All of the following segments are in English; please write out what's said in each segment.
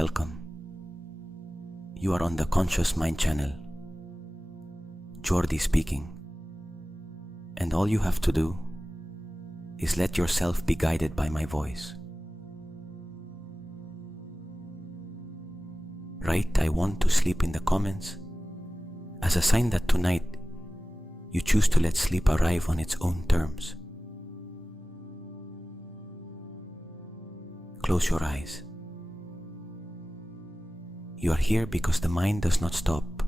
Welcome. You are on the Conscious Mind channel. Jordi speaking. And all you have to do is let yourself be guided by my voice. Write "I want to sleep" in the comments as a sign that tonight you choose to let sleep arrive on its own terms. Close your eyes. You are here because the mind does not stop.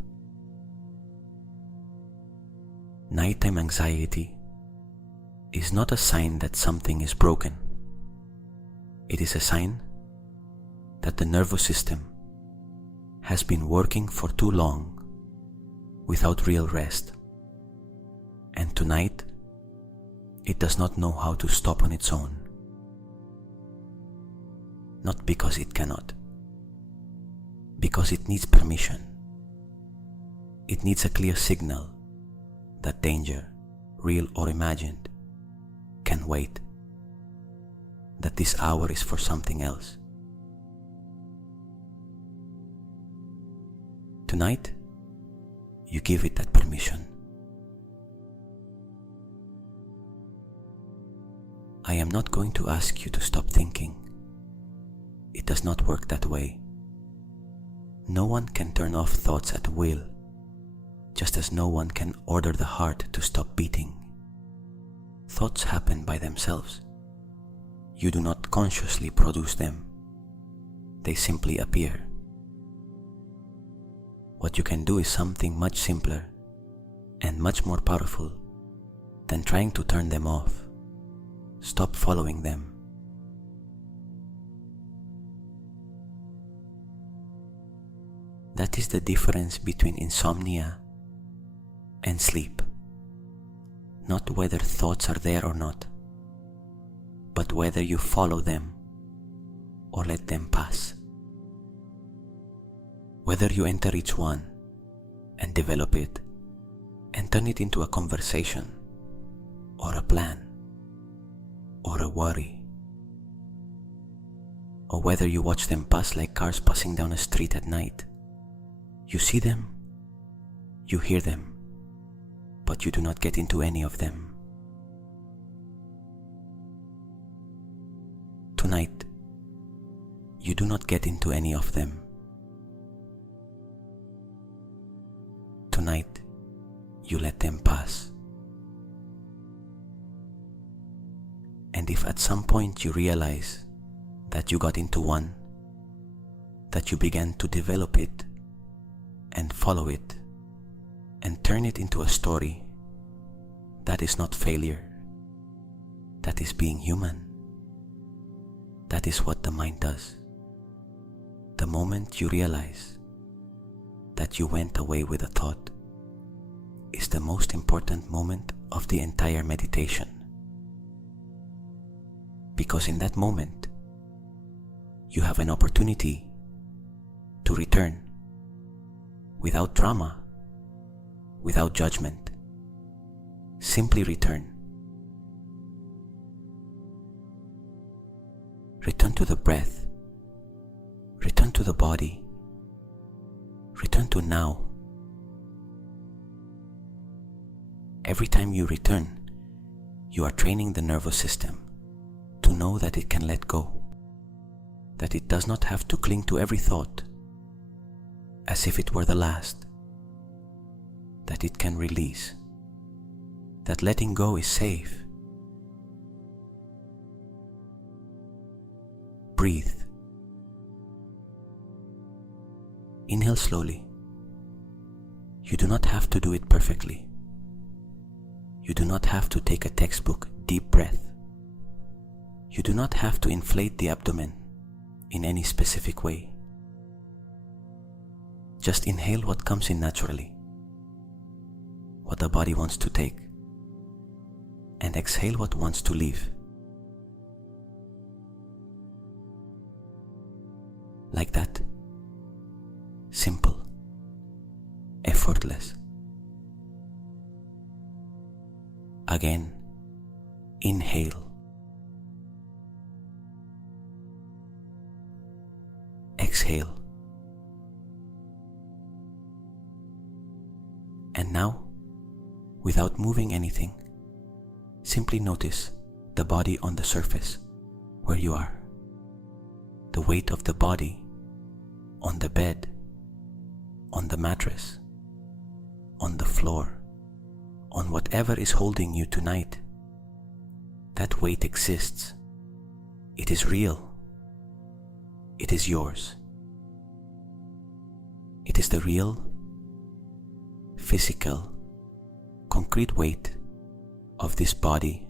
Nighttime anxiety is not a sign that something is broken. It is a sign that the nervous system has been working for too long without real rest, and tonight it does not know how to stop on its own. Not because it cannot, because it needs permission. It needs a clear signal that danger, real or imagined, can wait, that this hour is for something else. Tonight, you give it that permission. I am not going to ask you to stop thinking. It does not work that way. No one can turn off thoughts at will, just as no one can order the heart to stop beating. Thoughts happen by themselves. You do not consciously produce them. They simply appear. What you can do is something much simpler and much more powerful than trying to turn them off. Stop following them. That is the difference between insomnia and sleep. Not whether thoughts are there or not, but whether you follow them or let them pass. Whether you enter each one and develop it and turn it into a conversation or a plan or a worry, or whether you watch them pass like cars passing down a street at night. You see them, you hear them, but you do not get into any of them. Tonight, you do not get into any of them. Tonight, you let them pass. And if at some point you realize that you got into one, that you began to develop it and follow it and turn it into a story, that is not failure. That is being human. That is what the mind does. The moment you realize that you went away with a thought is the most important moment of the entire meditation. Because in that moment, you have an opportunity to return without drama, without judgment. Simply return. Return to the breath. Return to the body. Return to now. Every time you return, you are training the nervous system to know that it can let go, that it does not have to cling to every thought as if it were the last, that it can release, that letting go is safe. Breathe. Inhale slowly. You do not have to do it perfectly. You do not have to take a textbook deep breath. You do not have to inflate the abdomen in any specific way. Just inhale what comes in naturally, what the body wants to take, and exhale what wants to leave. Like that. Simple, effortless. Again, inhale. Exhale. exhale. And now, without moving anything, simply notice the body on the surface where you are. The weight of the body on the bed, on the mattress, on the floor, on whatever is holding you tonight. That weight exists. It is real. It is yours. It is the real, physical, concrete weight of this body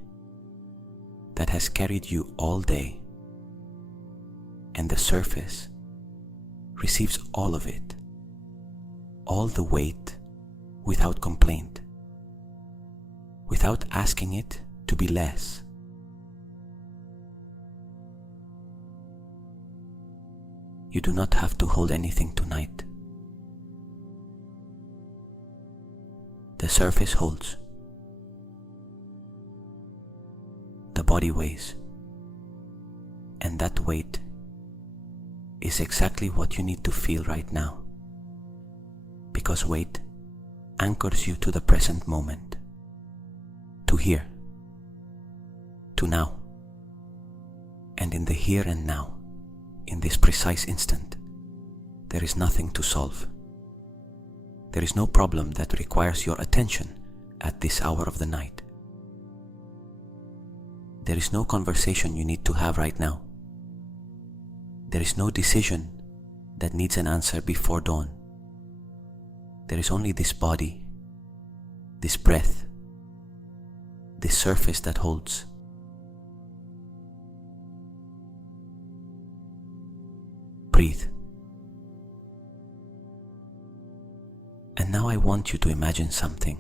that has carried you all day, and the surface receives all of it, all the weight, without complaint, without asking it to be less. You do not have to hold anything tonight. The surface holds. The body weighs. And that weight is exactly what you need to feel right now. Because weight anchors you to the present moment. To here. To now. And in the here and now, in this precise instant, there is nothing to solve. There is no problem that requires your attention at this hour of the night. There is no conversation you need to have right now. There is no decision that needs an answer before dawn. There is only this body, this breath, this surface that holds. Breathe. And now I want you to imagine something.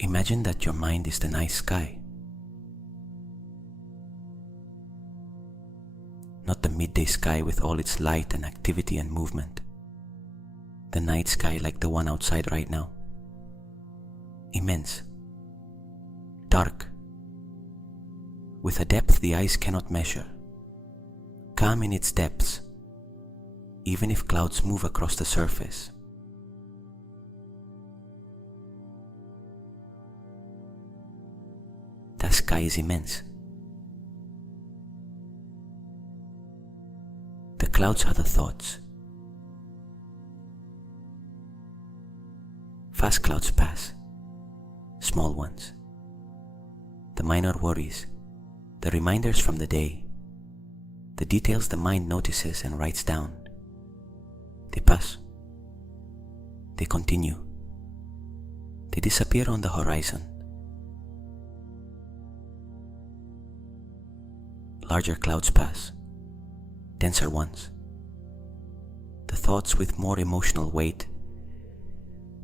Imagine that your mind is the night sky. Not the midday sky with all its light and activity and movement. The night sky like the one outside right now. Immense. Dark. With a depth the eyes cannot measure. Calm in its depths, even if clouds move across the surface. The sky is immense. The clouds are the thoughts. Fast clouds pass, small ones. The minor worries, the reminders from the day, the details the mind notices and writes down. They pass. They continue. They disappear on the horizon. Larger clouds pass, denser ones. The thoughts with more emotional weight,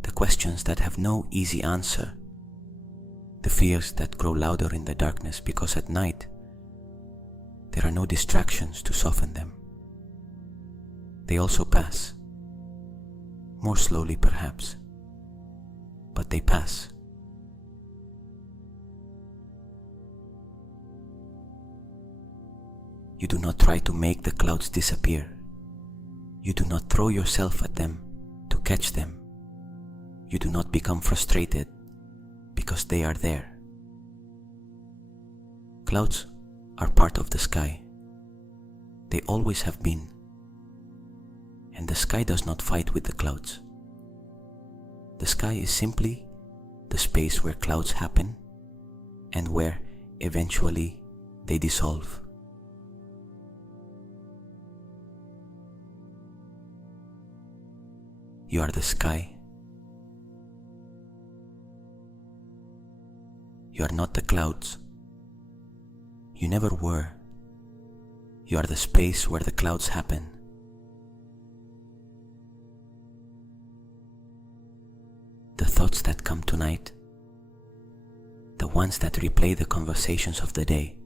the questions that have no easy answer, the fears that grow louder in the darkness because at night there are no distractions to soften them. They also pass, more slowly perhaps, but they pass. You do not try to make the clouds disappear. You do not throw yourself at them to catch them. You do not become frustrated because they are there. Clouds are part of the sky. They always have been. And the sky does not fight with the clouds. The sky is simply the space where clouds happen and where eventually they dissolve. You are the sky. You are not the clouds. You never were. You are the space where the clouds happen. The thoughts that come tonight, the ones that replay the conversations of the day,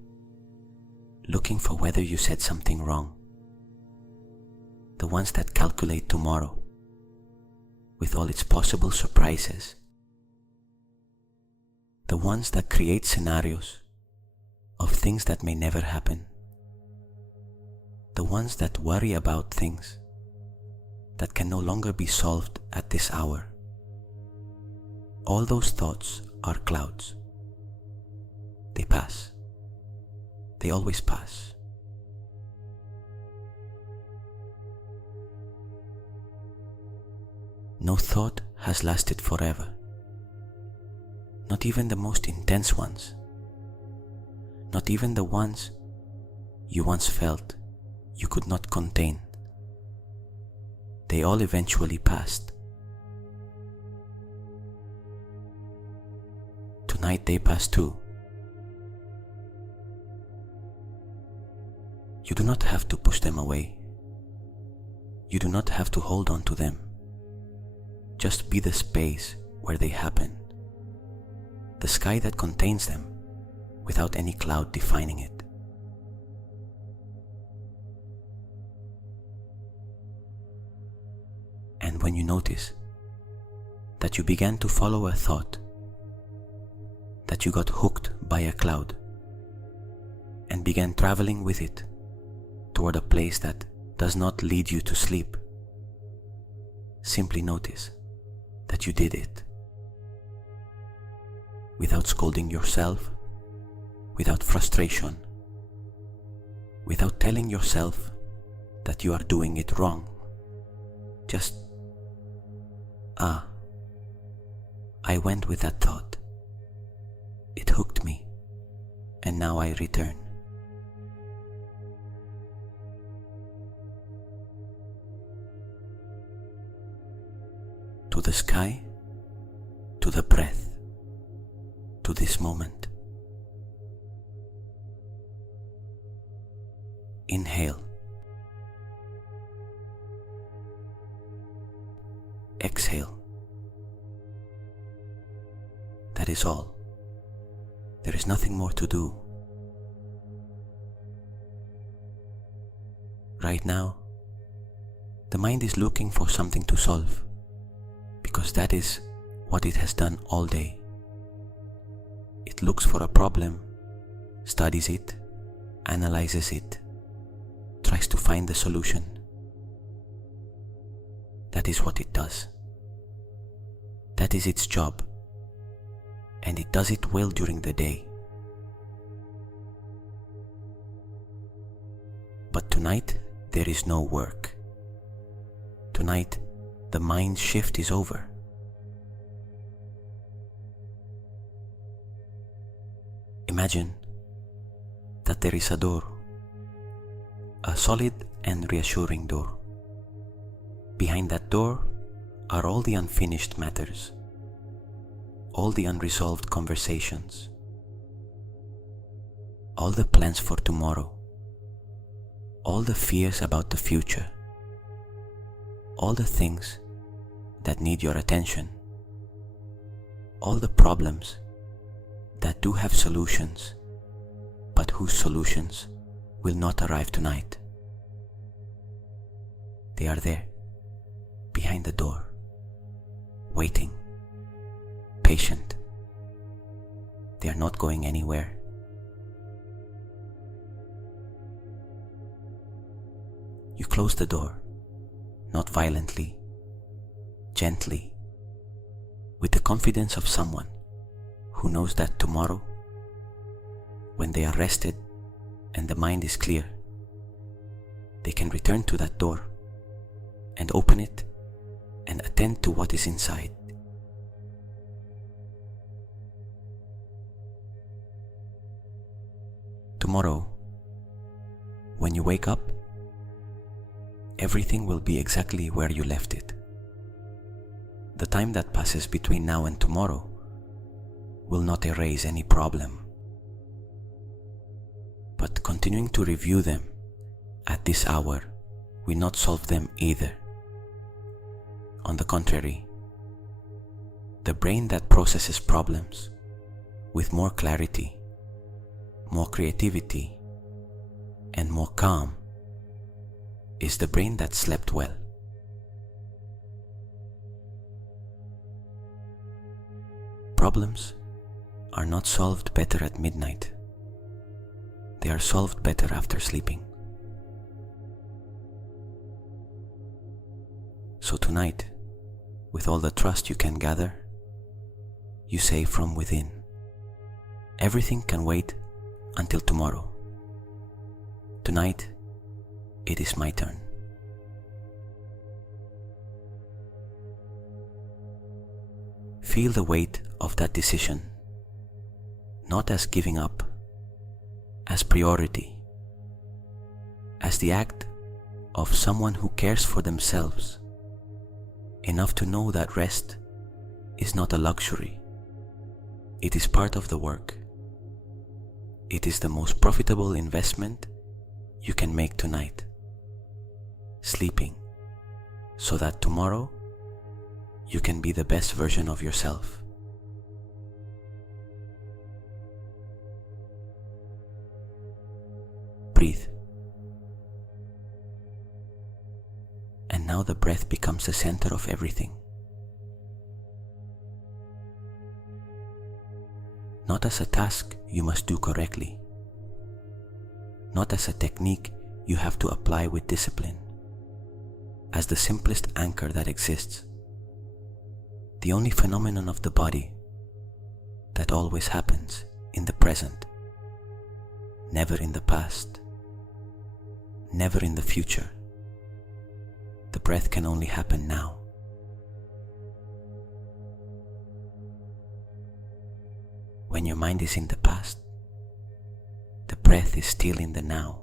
looking for whether you said something wrong, the ones that calculate tomorrow with all its possible surprises, the ones that create scenarios of things that may never happen. the ones that worry about things that can no longer be solved at this hour. All those thoughts are clouds. They pass. They always pass. No thought has lasted forever. Not even the most intense ones. Not even the ones you once felt you could not contain. They all eventually passed. Tonight they pass too. You do not have to push them away. You do not have to hold on to them. Just be the space where they happen. The sky that contains them without any cloud defining it. And when you notice that you began to follow a thought, that you got hooked by a cloud and began traveling with it toward a place that does not lead you to sleep, simply notice that you did it. Without scolding yourself, without frustration, without telling yourself that you are doing it wrong. Just, I went with that thought. It hooked me, and now I return. To the sky, to the breath, to this moment. Inhale. Exhale. That is all. There is nothing more to do. Right now, the mind is looking for something to solve, because that is what it has done all day. It looks for a problem, studies it, analyzes it, tries to find the solution. That is what it does. That is its job, and it does it well during the day. But tonight, there is no work. Tonight, the mind shift is over. Imagine that there is a door, a solid and reassuring door. Behind that door are all the unfinished matters, all the unresolved conversations, all the plans for tomorrow, all the fears about the future, all the things that need your attention, all the problems that do have solutions, but whose solutions will not arrive tonight. They are there, behind the door, waiting, patient. They are not going anywhere. You close the door, not violently, gently, with the confidence of someone who knows that tomorrow, when they are rested and the mind is clear, they can return to that door and open it and attend to what is inside. Tomorrow, when you wake up, everything will be exactly where you left it. The time that passes between now and tomorrow will not erase any problem. But continuing to review them at this hour will not solve them either. On the contrary, the brain that processes problems with more clarity, more creativity, and more calm is the brain that slept well. Problems are not solved better at midnight. They are solved better after sleeping. So tonight, with all the trust you can gather, you say from within, everything can wait until tomorrow. Tonight, it is my turn. Feel the weight of that decision, not as giving up, as priority, as the act of someone who cares for themselves, enough to know that rest is not a luxury. It is part of the work. It is the most profitable investment you can make tonight. Sleeping, so that tomorrow you can be the best version of yourself. Breathe. And now the breath becomes the center of everything. Not as a task you must do correctly, not as a technique you have to apply with discipline, as the simplest anchor that exists, the only phenomenon of the body that always happens in the present, never in the past, never in the future. The breath can only happen now. When your mind is in the past, the breath is still in the now.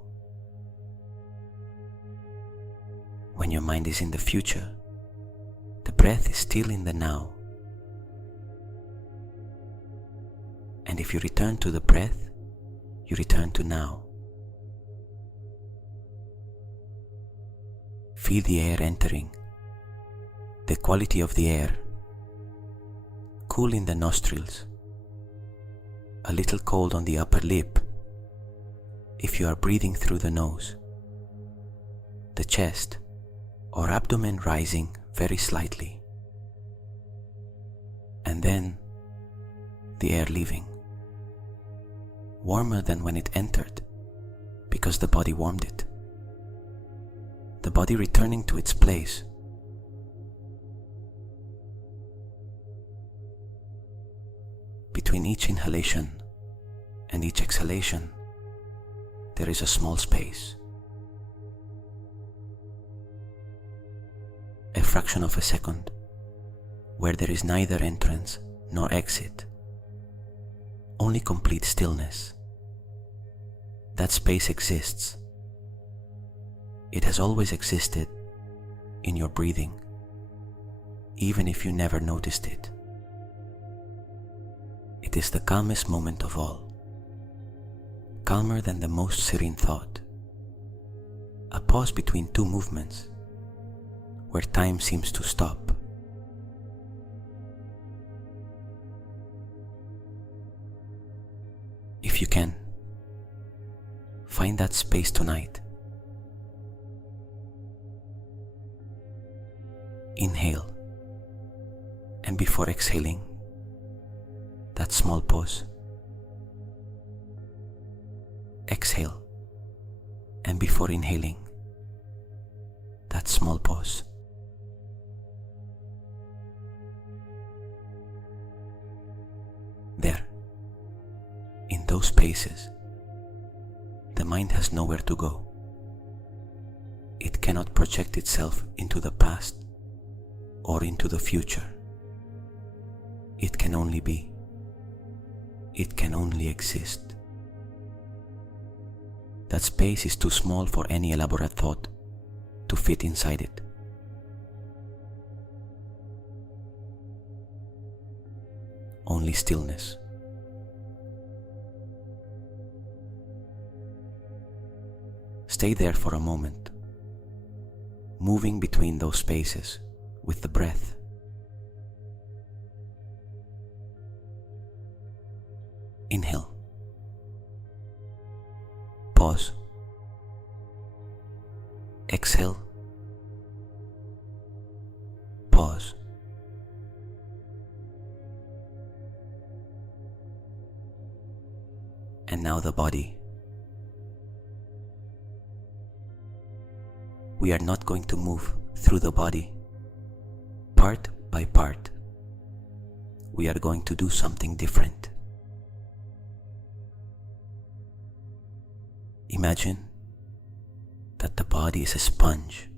When your mind is in the future, the breath is still in the now. And if you return to the breath, you return to now. Feel the air entering, the quality of the air, cool in the nostrils, a little cold on the upper lip if you are breathing through the nose, the chest or abdomen rising very slightly, and then the air leaving, warmer than when it entered because the body warmed it, the body returning to its place. Between each inhalation and each exhalation, there is a small space, a fraction of a second, where there is neither entrance nor exit, only complete stillness. That space exists. It has always existed in your breathing, even if you never noticed it. It is the calmest moment of all, calmer than the most serene thought, a pause between two movements, where time seems to stop. If you can, find that space tonight. Inhale, and before exhaling, that small pause. Exhale, and before inhaling, that small pause. There, in those spaces, the mind has nowhere to go. It cannot project itself into the past or into the future. It can only be. It can only exist. That space is too small for any elaborate thought to fit inside it. Only stillness. Stay there for a moment, moving between those spaces with the breath. Inhale. Pause. Exhale. Pause. And now the body. We are not going to move through the body part by part, we are going to do something different. Imagine that the body is a sponge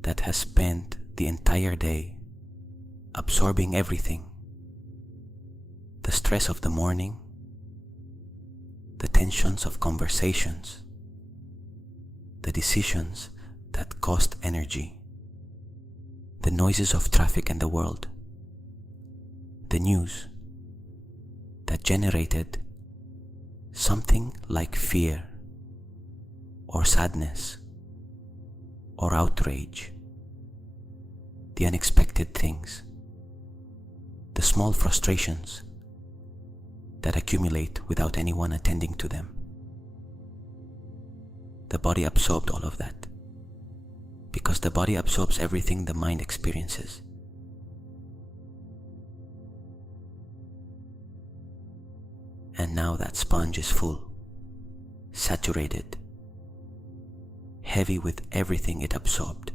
that has spent the entire day absorbing everything: the stress of the morning, the tensions of conversations, the decisions that cost energy, the noises of traffic in the world, the news that generated something like fear or sadness or outrage, the unexpected things, the small frustrations that accumulate without anyone attending to them. The body absorbed all of that, because the body absorbs everything the mind experiences. And now that sponge is full, saturated, heavy with everything it absorbed.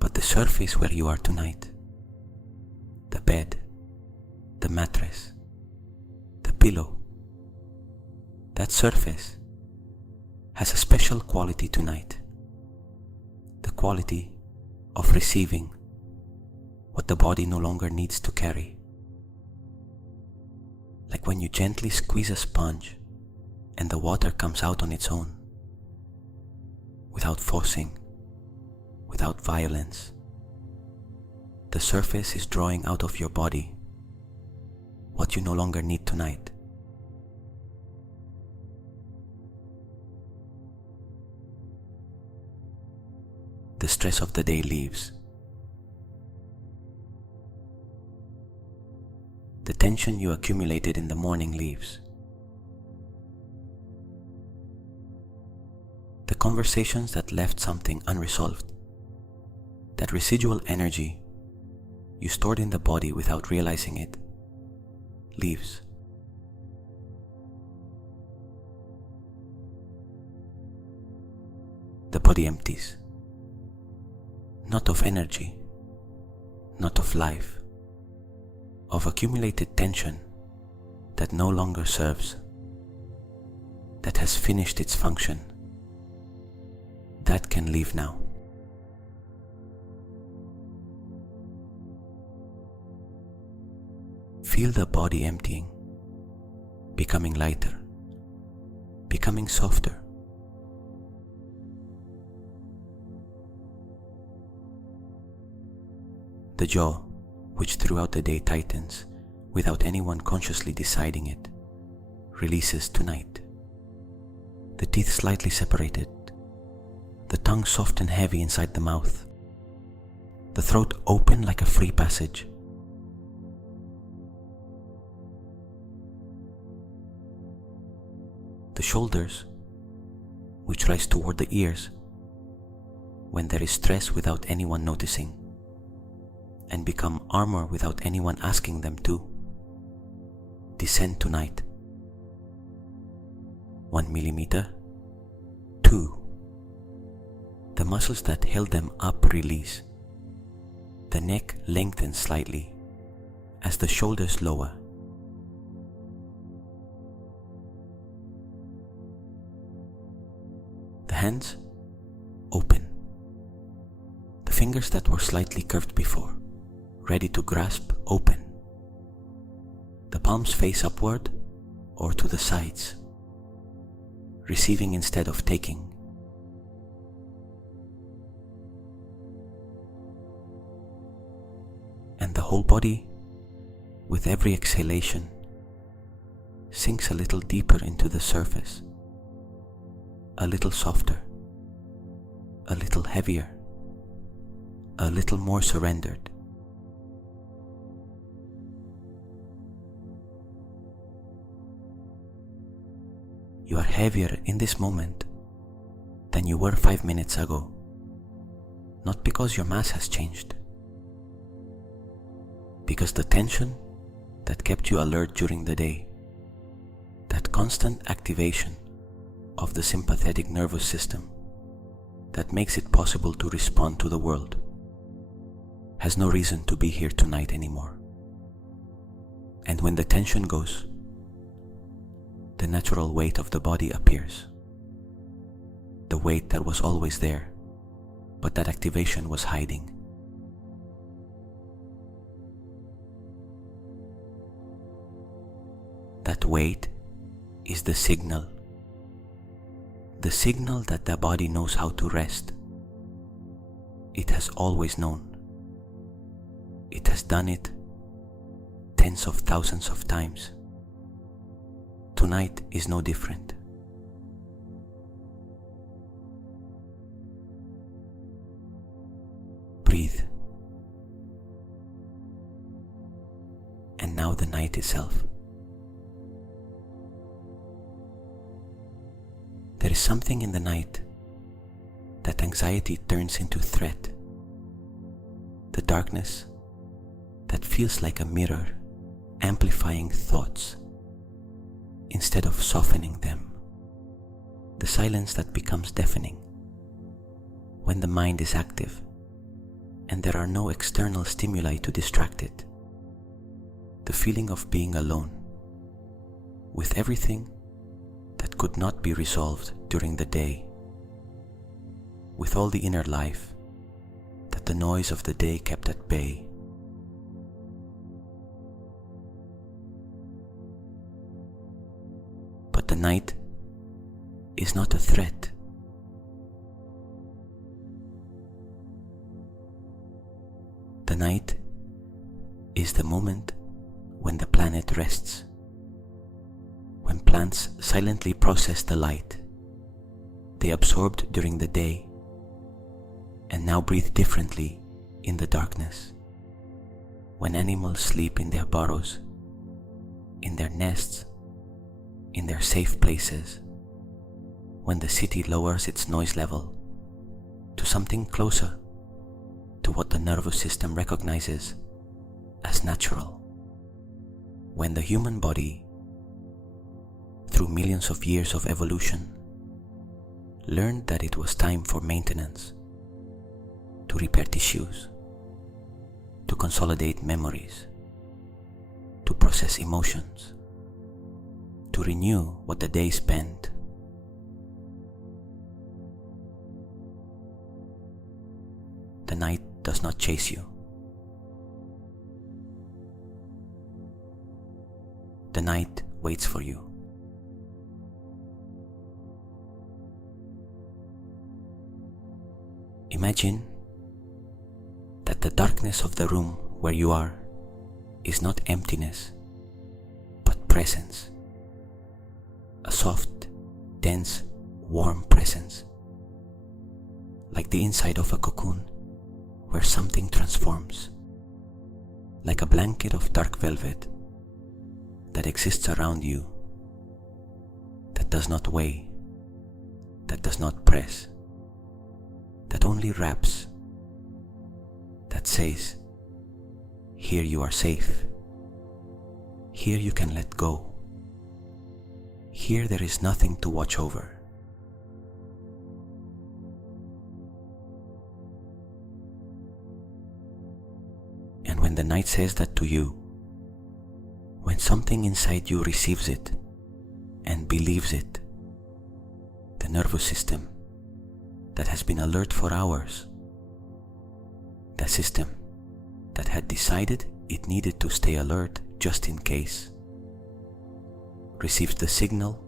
But the surface where you are tonight, the bed, the mattress, the pillow, that surface has a special quality tonight. The quality of receiving what the body no longer needs to carry. Like when you gently squeeze a sponge and the water comes out on its own, without forcing, without violence. The surface is drawing out of your body what you no longer need tonight. The stress of the day leaves. The tension you accumulated in the morning leaves. The conversations that left something unresolved, that residual energy you stored in the body without realizing it, leaves. The body empties, not of energy, not of life, of accumulated tension that no longer serves, that has finished its function. That can leave now. Feel the body emptying, becoming lighter, becoming softer. The jaw, which throughout the day tightens without anyone consciously deciding it, releases tonight. The teeth slightly separated, the tongue soft and heavy inside the mouth, the throat open like a free passage. The shoulders, which rise toward the ears when there is stress without anyone noticing, and become armor without anyone asking them to, descend tonight. 1 millimeter, 2. The muscles that held them up release. The neck lengthens slightly as the shoulders lower. The hands open. The fingers that were slightly curved before, ready to grasp, open. The palms face upward or to the sides, receiving instead of taking. And the whole body, with every exhalation, sinks a little deeper into the surface, a little softer, a little heavier, a little more surrendered. You are heavier in this moment than you were 5 minutes ago, not because your mass has changed, because the tension that kept you alert during the day, that constant activation of the sympathetic nervous system that makes it possible to respond to the world has no reason to be here tonight anymore. And when the tension goes, the natural weight of the body appears. The weight that was always there, but that activation was hiding. That weight is the signal that the body knows how to rest. It has always known. It has done it tens of thousands of times. Tonight is no different. Breathe. And now the night itself. There is something in the night that anxiety turns into threat. The darkness that feels like a mirror amplifying thoughts instead of softening them. The silence that becomes deafening when the mind is active and there are no external stimuli to distract it. The feeling of being alone with everything that could not be resolved during the day, with all the inner life that the noise of the day kept at bay. But the night is not a threat. The night is the moment when the planet rests, when plants silently process the light they absorbed during the day and now breathe differently in the darkness, when animals sleep in their burrows, in their nests, in their safe places, when the city lowers its noise level to something closer to what the nervous system recognizes as natural, when the human body, through millions of years of evolution, learned that it was time for maintenance, to repair tissues, to consolidate memories, to process emotions, to renew what the day spent. The night does not chase you. The night waits for you. Imagine that the darkness of the room where you are is not emptiness, but presence. A soft, dense, warm presence, like the inside of a cocoon where something transforms, like a blanket of dark velvet that exists around you, that does not weigh, that does not press, that only wraps, that says, here you are safe, here you can let go, here there is nothing to watch over. And when the night says that to you, when something inside you receives it and believes it, the nervous system that has been alert for hours, the system that had decided it needed to stay alert just in case, receives the signal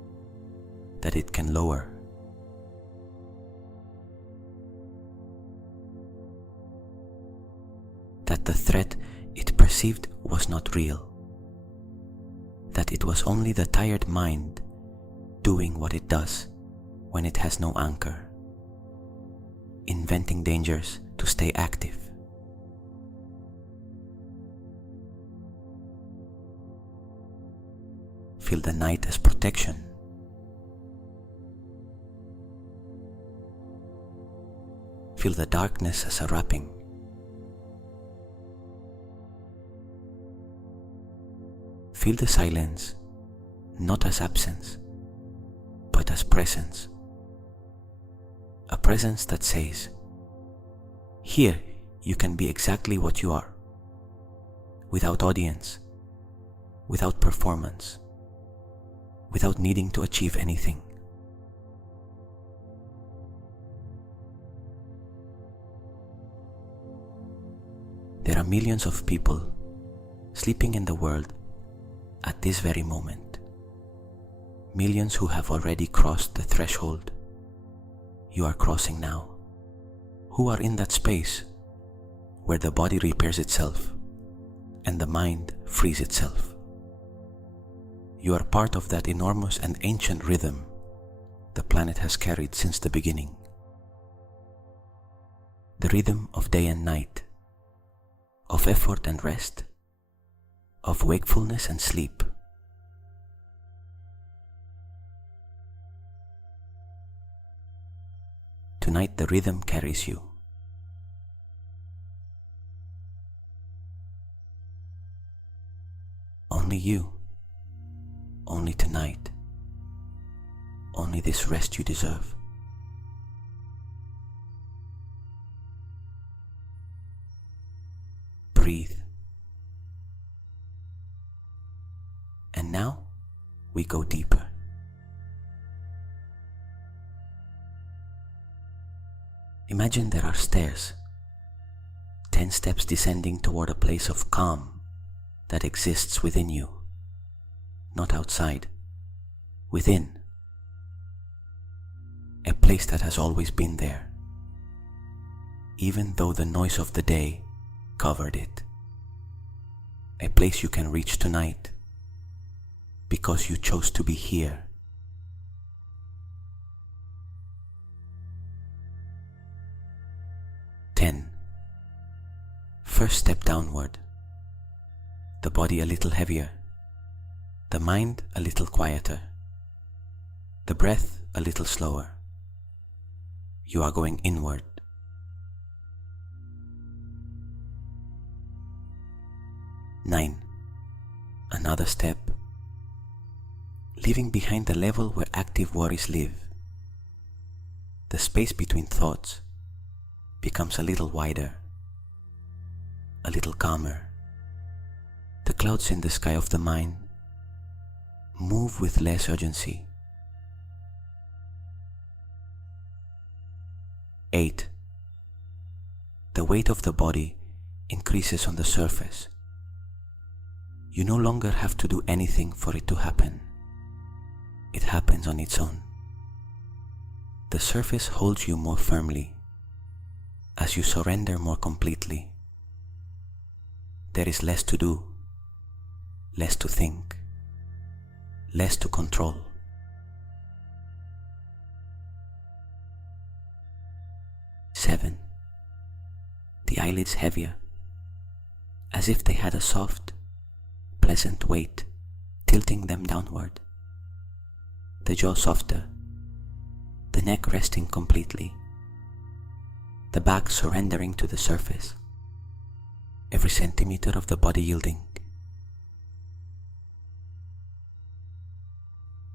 that it can lower. That the threat it perceived was not real. That it was only the tired mind doing what it does when it has no anchor, inventing dangers to stay active. Feel the night as protection. Feel the darkness as a wrapping. Feel the silence not as absence, but as as presence. A presence that says, here you can be exactly what you are, without audience, without performance, without needing to achieve anything. There are millions of people sleeping in the world at this very moment. Millions who have already crossed the threshold you are crossing now, who are in that space where the body repairs itself and the mind frees itself. You are part of that enormous and ancient rhythm the planet has carried since the beginning. The rhythm of day and night, of effort and rest, of wakefulness and sleep. Tonight the rhythm carries you. Only you, only tonight, only this rest you deserve. Breathe. And now we go deeper. Imagine there are stairs, 10 steps descending toward a place of calm that exists within you, not outside, within. A place that has always been there, even though the noise of the day covered it. A place you can reach tonight because you chose to be here. 10. First step downward. The body a little heavier, the mind a little quieter, the breath a little slower. You are going inward. 9. Another step. Leaving behind the level where active worries live. The space between thoughts becomes a little wider, a little calmer. The clouds in the sky of the mind move with less urgency. 8. The weight of the body increases on the surface. You no longer have to do anything for it to happen. It happens on its own. The surface holds you more firmly as you surrender more completely. There is less to do, less to think, less to control. 7. The eyelids heavier, as if they had a soft, pleasant weight tilting them downward. The jaw softer, the neck resting completely, the back surrendering to the surface, every centimeter of the body yielding.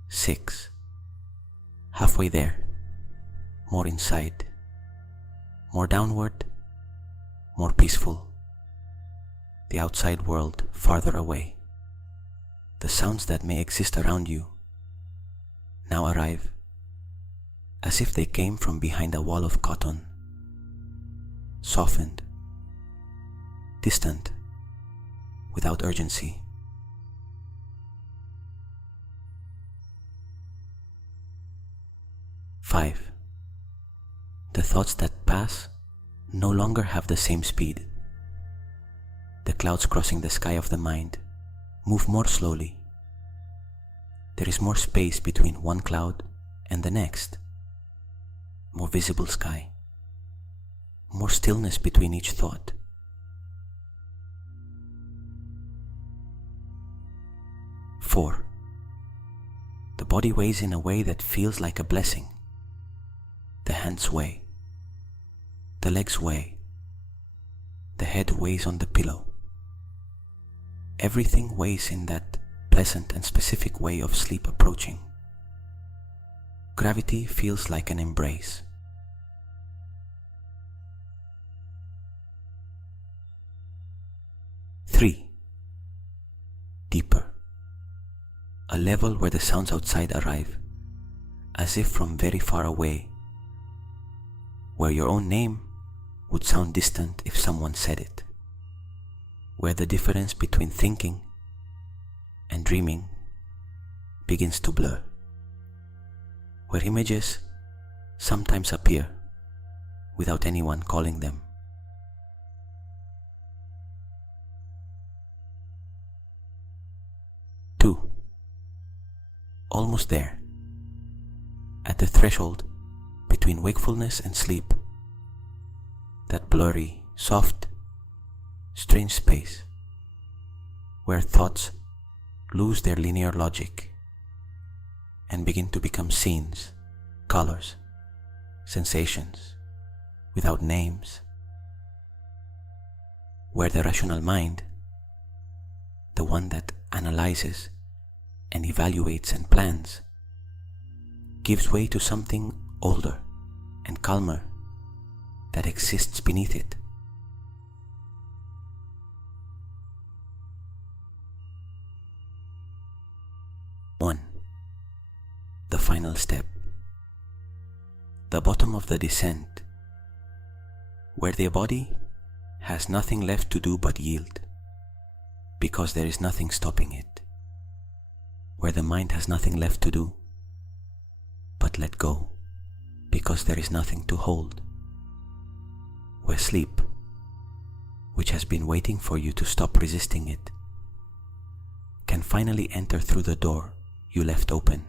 6. Halfway there, more inside, more downward, more peaceful. The outside world farther away. The sounds that may exist around you now arrive as if they came from behind a wall of cotton, softened, distant, without urgency. 5. The thoughts that pass no longer have the same speed. The clouds crossing the sky of the mind move more slowly. There is more space between one cloud and the next, more visible sky, more stillness between each thought. 4. The body weighs in a way that feels like a blessing. The hands weigh, the legs weigh, the head weighs on the pillow. Everything weighs in that pleasant and specific way of sleep approaching. Gravity feels like an embrace. 3. Deeper. A level where the sounds outside arrive, as if from very far away, where your own name would sound distant if someone said it, where the difference between thinking and dreaming begins to blur, where images sometimes appear without anyone calling them. 2. Almost there, at the threshold between wakefulness and sleep, that blurry, soft, strange space where thoughts lose their linear logic and begin to become scenes, colors, sensations, without names, where the rational mind, the one that analyzes and evaluates and plans, gives way to something older and calmer that exists beneath it. 1. The final step. The bottom of the descent, where the body has nothing left to do but yield, because there is nothing stopping it, where the mind has nothing left to do but let go, because there is nothing to hold, where sleep, which has been waiting for you to stop resisting it, can finally enter through the door you left open.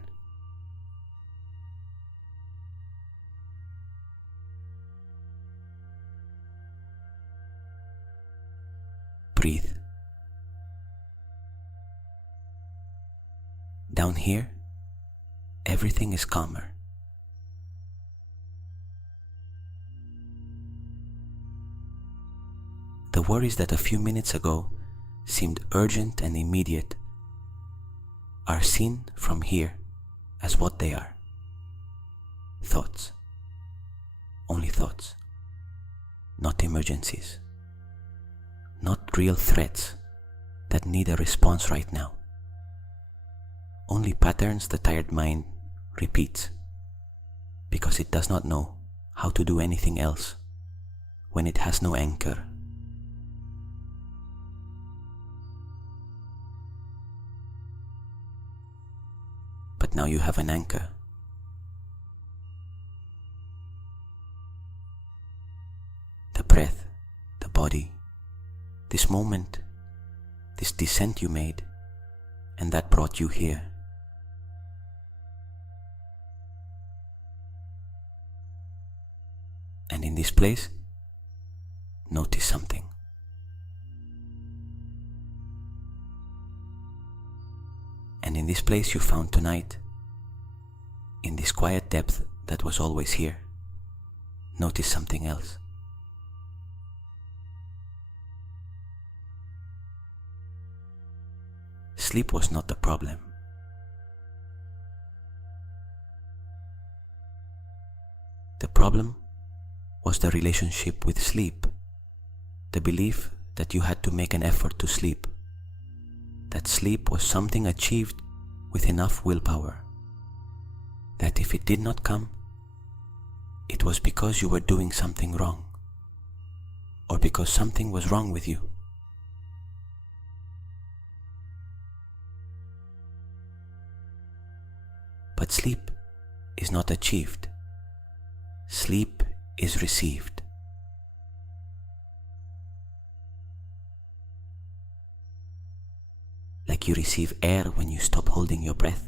Breathe. Down here, everything is calmer. The worries that a few minutes ago seemed urgent and immediate are seen from here as what they are. Thoughts. Only thoughts. Not emergencies. Not real threats that need a response right now. Only patterns the tired mind repeats because it does not know how to do anything else when it has no anchor. But now you have an anchor. The breath, the body, this moment, this descent you made, and that brought you here. And in this place, notice something. And in this place you found tonight, in this quiet depth that was always here, notice something else. Sleep was not the problem. The problem was the relationship with sleep, the belief that you had to make an effort to sleep, that sleep was something achieved with enough willpower, that if it did not come, it was because you were doing something wrong, or because something was wrong with you. But sleep is not achieved. Sleep is received. Like you receive air when you stop holding your breath.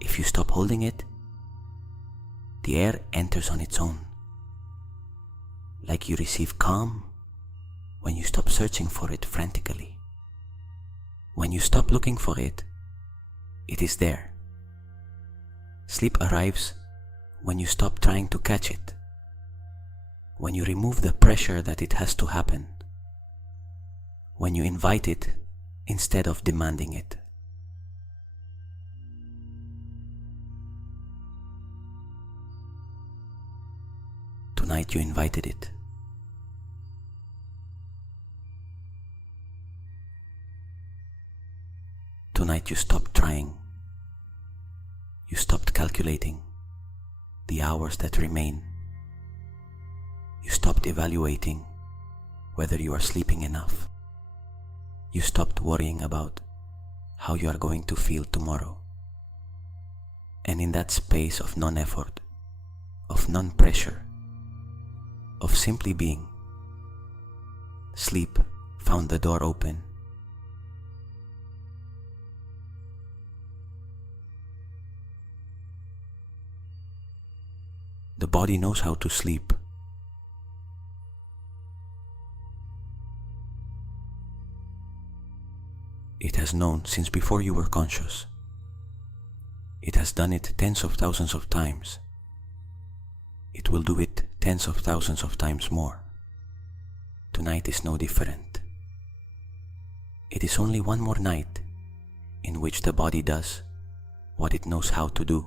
If you stop holding it, the air enters on its own. Like you receive calm when you stop searching for it frantically. When you stop looking for it, it is there. Sleep arrives when you stop trying to catch it, when you remove the pressure that it has to happen, when you invite it instead of demanding it. Tonight you invited it. Tonight you stopped trying. You stopped calculating the hours that remain. You stopped evaluating whether you are sleeping enough. You stopped worrying about how you are going to feel tomorrow. And in that space of non-effort, of non-pressure, of simply being, sleep found the door open. The body knows how to sleep. It has known since before you were conscious. It has done it tens of thousands of times. It will do it tens of thousands of times more. Tonight is no different. It is only one more night in which the body does what it knows how to do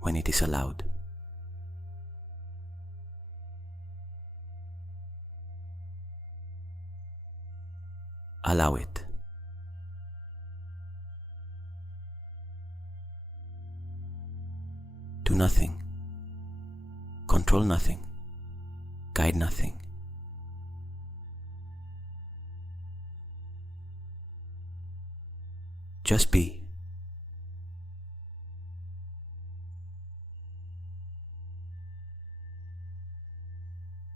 when it is allowed. Allow it. Do nothing. Control nothing. Guide nothing. Just be.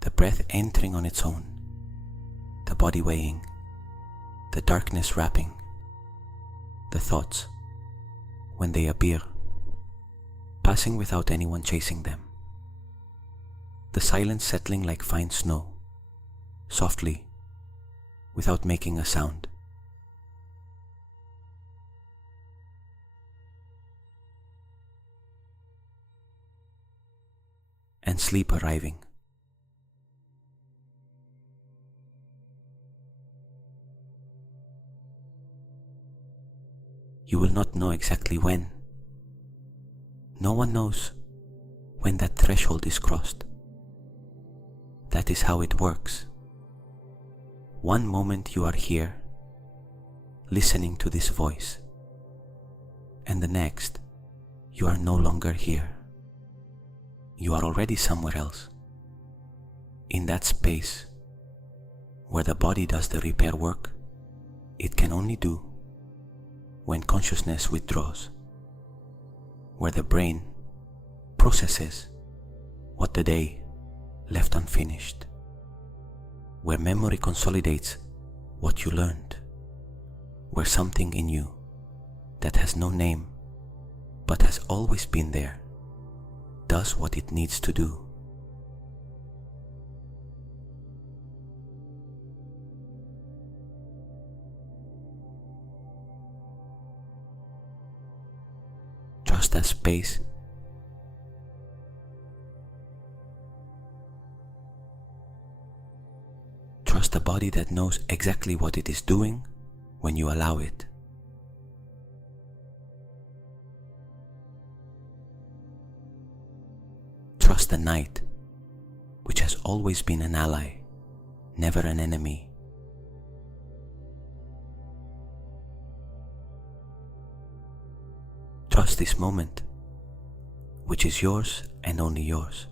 The breath entering on its own, the body weighing, the darkness wrapping, the thoughts, when they appear, passing without anyone chasing them, the silence settling like fine snow, softly, without making a sound. And sleep arriving. You will not know exactly when. No one knows when that threshold is crossed. That is how it works. One moment you are here, listening to this voice, and the next, you are no longer here. You are already somewhere else, in that space where the body does the repair work it can only do when consciousness withdraws, where the brain processes what the day left unfinished, where memory consolidates what you learned, where something in you that has no name but has always been there does what it needs to do. Trust that space. Trust a body that knows exactly what it is doing when you allow it. Trust the night, which has always been an ally, never an enemy. Trust this moment, which is yours and only yours.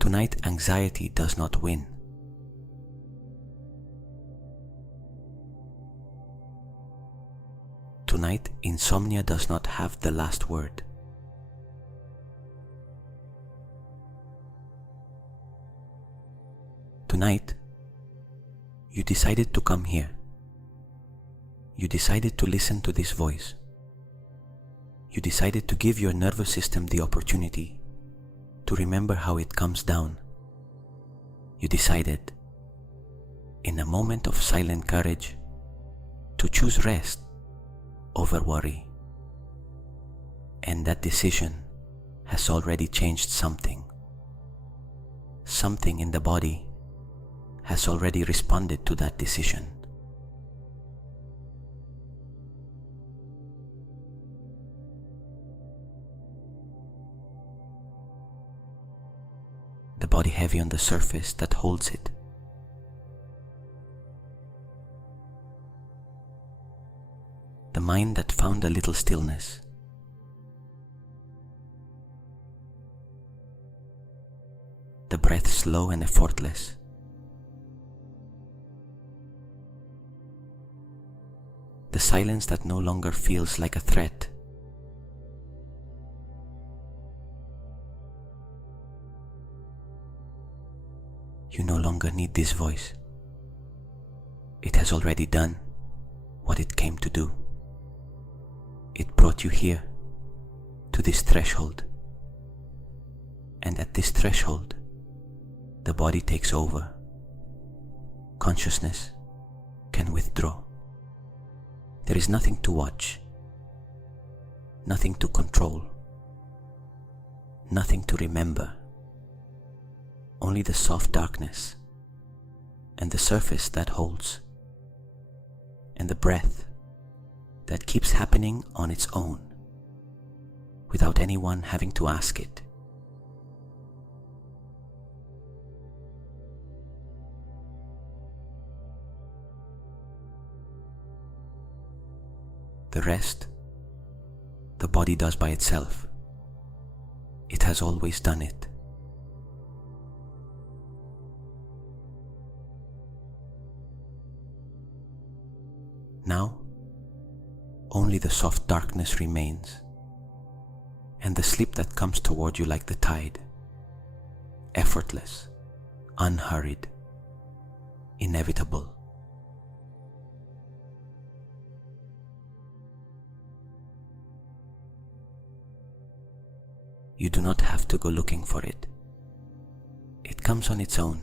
Tonight, anxiety does not win. Tonight, insomnia does not have the last word. Tonight, you decided to come here. You decided to listen to this voice. You decided to give your nervous system the opportunity to remember how it comes down. You decided, in a moment of silent courage, to choose rest over worry. And that decision has already changed something. Something in the body has already responded to that decision. the body heavy on the surface that holds it. The mind that found a little stillness. The breath slow and effortless. The silence that no longer feels like a threat. You no longer need this voice. It has already done what it came to do. It brought you here, to this threshold. And at this threshold, the body takes over. Consciousness can withdraw. There is nothing to watch, nothing to control, nothing to remember. Only the soft darkness and the surface that holds, and the breath that keeps happening on its own without anyone having to ask it. The rest, the body does by itself. It has always done it. Now, only the soft darkness remains, and the sleep that comes toward you like the tide, effortless, unhurried, inevitable. You do not have to go looking for it. It comes on its own.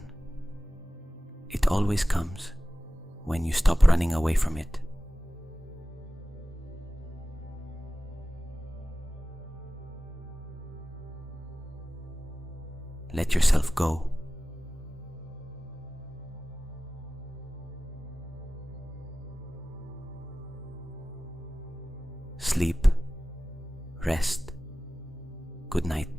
It always comes when you stop running away from it. Let yourself go. Sleep, rest, good night.